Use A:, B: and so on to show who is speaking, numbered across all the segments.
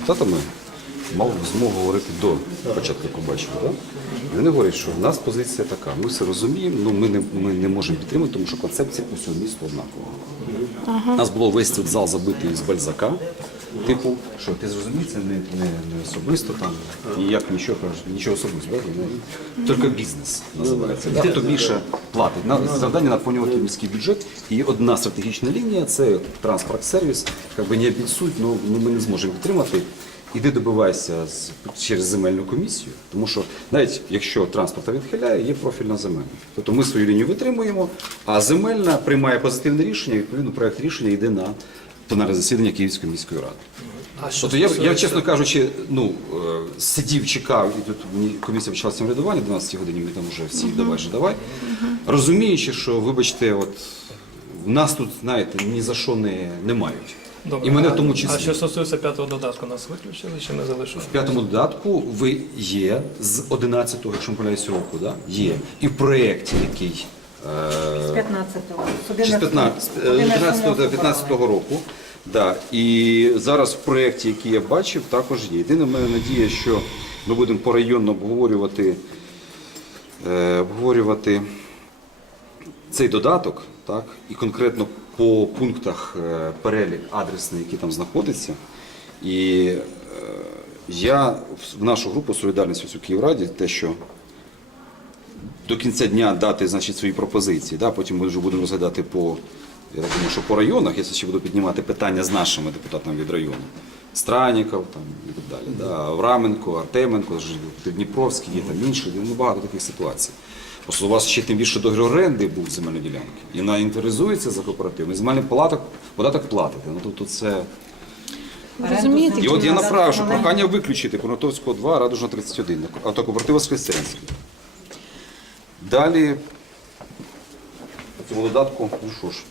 A: депутатами мав змогу говорити до початку побачення. Да? І вони говорять, що в нас позиція така, ми все розуміємо, але ми не можемо підтримати, тому що концепція по всьому місту однакова. У нас було весь тут зал забитий з Бальзака, типу, що ти зрозумів, це не особисто, там, ніяк нічого особистого, тільки бізнес називається. Хто більше платить. Завдання наповнювати міський бюджет, і одна стратегічна лінія – це транспорт-сервіс, якби не обіцють, але ми не зможемо підтримати. Іди добивайся через земельну комісію, тому що навіть якщо транспорт відхиляє, є профільна земельна. Тобто ми свою лінію витримуємо, а земельна приймає позитивне рішення, відповідно проєкт рішення йде на пленарне засідання Київської міської ради. Тобто я, чесно кажучи, сидів, чекав, і тут комісія почала самоврядування, 12 годині ми там вже всі давай. Розуміючи, що, вибачте, от, нас тут, знаєте, ні за що не мають.
B: Добре,
A: і мене в тому числі.
B: А що стосується п'ятого додатку, нас виключили чи не залишили?
A: В п'ятому додатку ви є з 11-го, якщо не помиляюсь, року, да? Є. І в проєкті, який
C: З 15-го.
A: з 15-го року. Да. І зараз в проєкті, який я бачив, також є. Єдина в мене надія, що ми будемо порайонно обговорювати цей додаток, так? І конкретно по пунктах перелік адресний, який там знаходиться. І я в нашу групу «Солідарність» у Київраді, те, що до кінця дня дати, значить, свої пропозиції, да? Потім ми вже будемо розглядати я думаю, що по районах, я ще буду піднімати питання з нашими депутатами від району. Страніков там, і так далі. Да? Авраменко, Артеменко, Дніпровський, є там інші, багато таких ситуацій. Просто у вас ще тим більше договір оренди був земельної ділянки. І вона інтеризується за кооператив, і земельний податок платите. Ну, тобто це...
D: Розумієте,
A: І от я направив, що прохання виключити Конотопського 2, Радужна 31, автокооператив Воскресенський. Далі, по цьому додатку, ну що ж,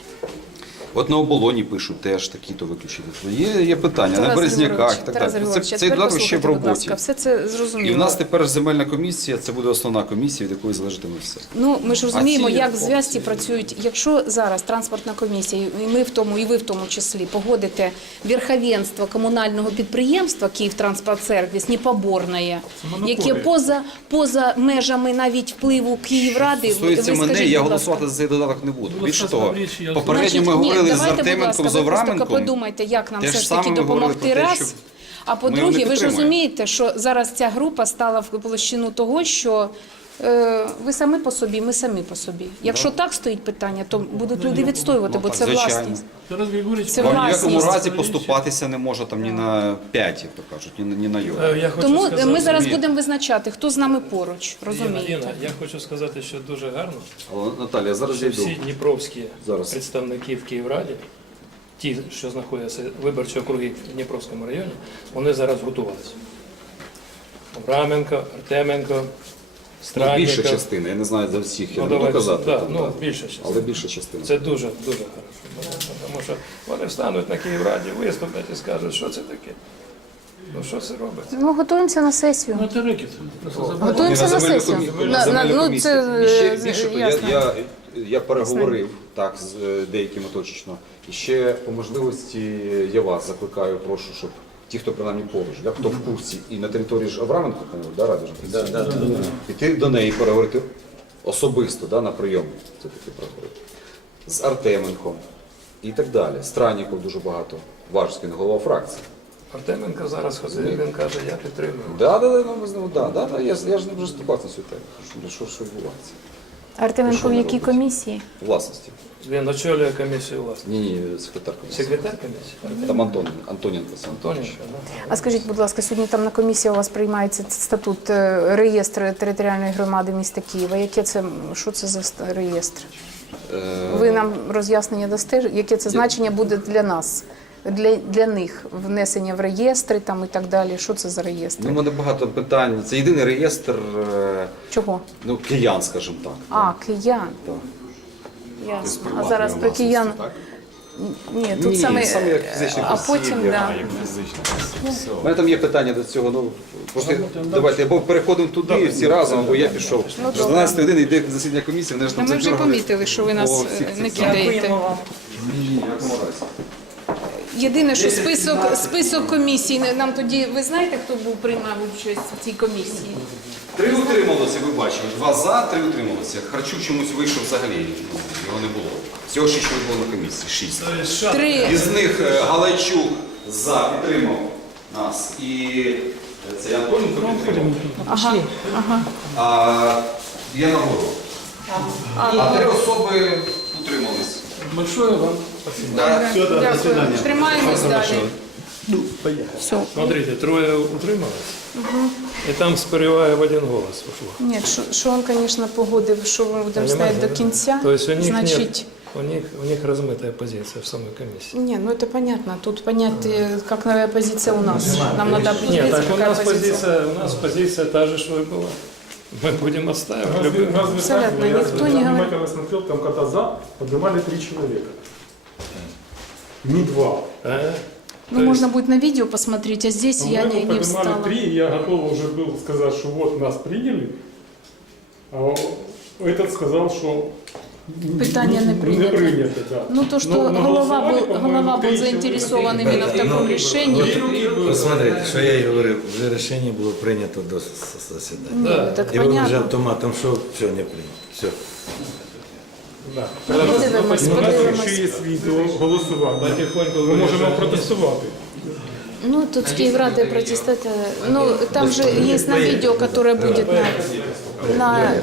A: от на оболоні пишуть теж такі-то виключити. Є питання, на Березняках і так далі. Цей додаток ще в роботі.
D: Все це зрозуміло.
A: І в нас тепер земельна комісія, це буде основна комісія, від якої залежатиме все.
D: Ну, ми ж розуміємо, як в зв'язці працюють. Якщо зараз транспортна комісія, і ми в тому, і ви в тому числі, погодите верховенство комунального підприємства «Київтранспортсервіс» непоборне, яке поза межами навіть впливу Київради.
A: Стосується мене, я голосувати за цей додаток не буду. Більше того, попередньо ми говорили з Артеменком, з Авраменком.
D: Подумайте, як нам все ж таки допомогти раз. А по-друге, ви ж розумієте, що зараз ця група стала в площину того, що ви самі по собі, ми самі по собі. Якщо так стоїть питання, то будуть люди відстоювати, бо це власність. Це
A: Вам в ніякому разі
D: власність.
A: поступатися не може там ні на 5, як то кажуть, ні на його.
D: Тому ми зараз будемо визначати, хто з нами поруч,
B: Ліна,
D: розумієте?
B: я хочу сказати, що дуже гарно,
A: Але, Наталія, зараз
B: що
A: я йду.
B: всі дніпровські
A: Зараз.
B: представники в Київраді, ті, що знаходяться виборчі округи в Дніпровському районі, вони зараз готувалися. Авраменко, Артеменко, Страніков.
A: Більша частина, я не знаю за всіх, я не буду казати.
B: Більша частина.
A: Але більша частина.
B: Це дуже, дуже хорошо. Тому що вони встануть на Київраді, виступлять і скажуть, що це таке. Ну що це робиться?
D: Ну, готуємося на сесію.
B: Ну, це рикет.
D: Готуємося на сесію. Ну, це
A: Більше того,
D: ясно.
A: я переговорив так з деякими точечно. І ще по можливості я вас закликаю, прошу, щоб ті, хто принаймні поруч, хто в курсі і на території ж Авраменко, Радужна, піти до неї переговорити особисто, на прийом, це таки проговорити, з Артеменком і так далі. Страніков дуже багато, Варшський, голова фракції.
B: Артеменко зараз ходив, він каже, я підтримую.
A: Я ж не вже ступати на цю тему, що відбувається.
D: Артеменко в якій комісії?
A: Власності.
B: Він очолює комісію власності.
A: Ні, секретар комісії.
B: Секретар комісії?
A: Там Антоненко.
B: Антоненко, да.
D: А скажіть, будь ласка, сьогодні там на комісії у вас приймається статут реєстру територіальної громади міста Києва. Що це за реєстр? Ви нам роз'яснення дасте, яке це значення буде для нас? Для них внесення в реєстри там і так далі. Що це за реєстр?
A: У мене багато питань. Це єдиний реєстр
D: Чого?
A: киян, скажімо так.
D: Киян.
A: Так.
D: Ясно. А зараз про киян. Ні, тут саме.
A: як фізичних
D: А
A: осіб,
D: потім,
A: як-
D: да.
A: У мене там є питання до цього. Просто давайте, або переходимо туди всі разом, або я пішов. З 12 години йде засідання комісії, вони ж там
D: Ми вже
A: задергали.
D: помітили, що ви нас
A: По всіх цих
D: не
A: справах.
D: кидаєте.
C: Дякуємо вам.
A: Ні, в якому разі.
D: Єдине, що список комісій, нам тоді, ви знаєте, хто був приймав участь в цій комісії?
A: 3 утрималося, ви бачили. 2 за, 3 утрималося. Харчук чомусь вийшов взагалі, його не було. Всього 6 чоловік було на комісії, 6.
D: 3.
A: Із них Галайчук за підтримав нас. І цей Антоненко підтримав.
D: Ага.
A: А я нагору. А 3 особи утримались.
B: Большое вам спасибо.
A: Да.
D: Дякую. Тримаємось далі. Все.
B: Смотрите, 3 утрималось, і там з Перевая в 1 голос ушло.
D: Ні, що він, звісно, погодив, що ми будемо стояти до кінця,
B: То есть у них
D: значить...
B: нет, у них размытая позиция в самой комиссии.
D: Не, ну это понятно. Тут понять, какая позиция у нас. Нам надо
B: Нет,
D: определиться,
B: так
D: какая
B: у нас позиция та же, что и была. Мы будем отстаивать
E: Разве,
B: любые.
E: разве
D: Абсолютно,
E: так?
D: никто
E: Я
D: не
E: внимательно смотрел, там когда за поднимали 3 человека. Не 2.
D: Ну,
B: То
D: можно будет на видео посмотреть, а здесь я не
E: поднимали
D: встала.
E: 3, и я готов уже был сказать, что вот нас приняли. А этот сказал, что
D: Питання не прийнято.
E: принято, да.
D: Ну, то, что
E: Но
D: голова
E: голосовали,
D: был
E: по-моему, 3
D: заинтересован
E: человека.
D: именно в таком решении.
F: Посмотрите, що я й говорив, вже рішення було прийнято до засідання.
D: Нет, так
F: І ви вже
D: понятно.
F: автоматом, що все не прийнято. Все.
E: Да.
D: Подивимось,
E: У нас
D: подивимось.
E: ще є відео голосування.
B: Потихоньку
E: Ми можемо протестувати.
D: Ну, тут с Киеврады протестать. Ну, там же есть на видео, которое будет на...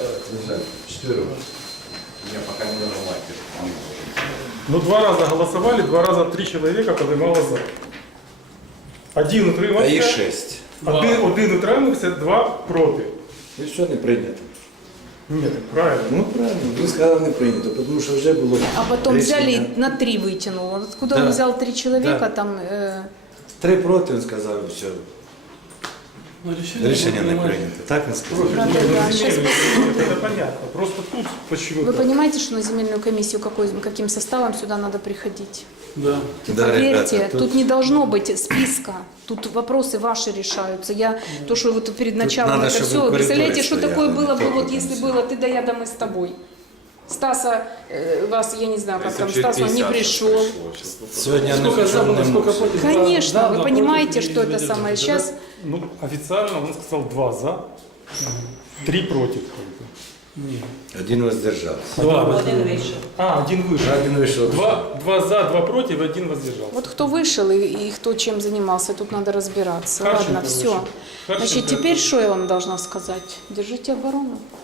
E: Ну, 2 раза голосовали, 2 раза 3 человека поднимало за. Один утримався.
F: А їх 6.
E: Один утримався, 2 проти.
F: І що не прийнято?
E: Ні, так правильно.
F: Ну правильно, він сказав не прийнято, тому що вже було
D: А потом
F: рішення.
D: взяли и на 3 вытянул. Вот откуда
F: Да.
D: он взял 3 человека,
F: Да.
D: там...
F: 3 проти, він сказав, і все. Рішення не прийнято. Так він сказав?
D: Да, сейчас
E: Это понятно. Просто тут почему-то.
D: Вы понимаете, что на земельную комиссию каким составом сюда надо приходить?
E: Да.
F: Да,
D: Поверьте,
F: ребята,
D: тут не должно быть списка. Тут вопросы ваши решаются. То, что вот перед началом
F: надо,
D: это
F: чтобы
D: все.
F: в коридоре
D: Представляете, что
F: стояли,
D: такое
F: не
D: было бы,
F: только
D: вот
F: там
D: если
F: все.
D: было ты да я, да мы с тобой. Стаса, вас, я не знаю, как там, Стас, он не пришел.
F: Сьогодні не
B: Сколько
F: прийшов,
B: забыл,
F: не
B: сколько
F: мог.
B: против?
D: Конечно,
B: Да,
D: вы
B: да,
D: понимаете,
B: против,
D: что
B: и
D: это
B: видите,
D: самое.
B: да?
D: Сейчас
E: Ну, официально он сказал 2 за, 3 против. только.
F: Один воздержався.
C: Один вийшов.
E: Один вышел.
F: Один вийшов.
E: 2 за, 2 против, 1 воздержался.
D: вот кто вышел и кто чем занимался, тут надо разбираться.
E: Харченко
D: Ладно, все.
E: вышел.
D: Значит,
E: Харченко
D: теперь
E: это-
D: что я вам должна сказать? Держите оборону.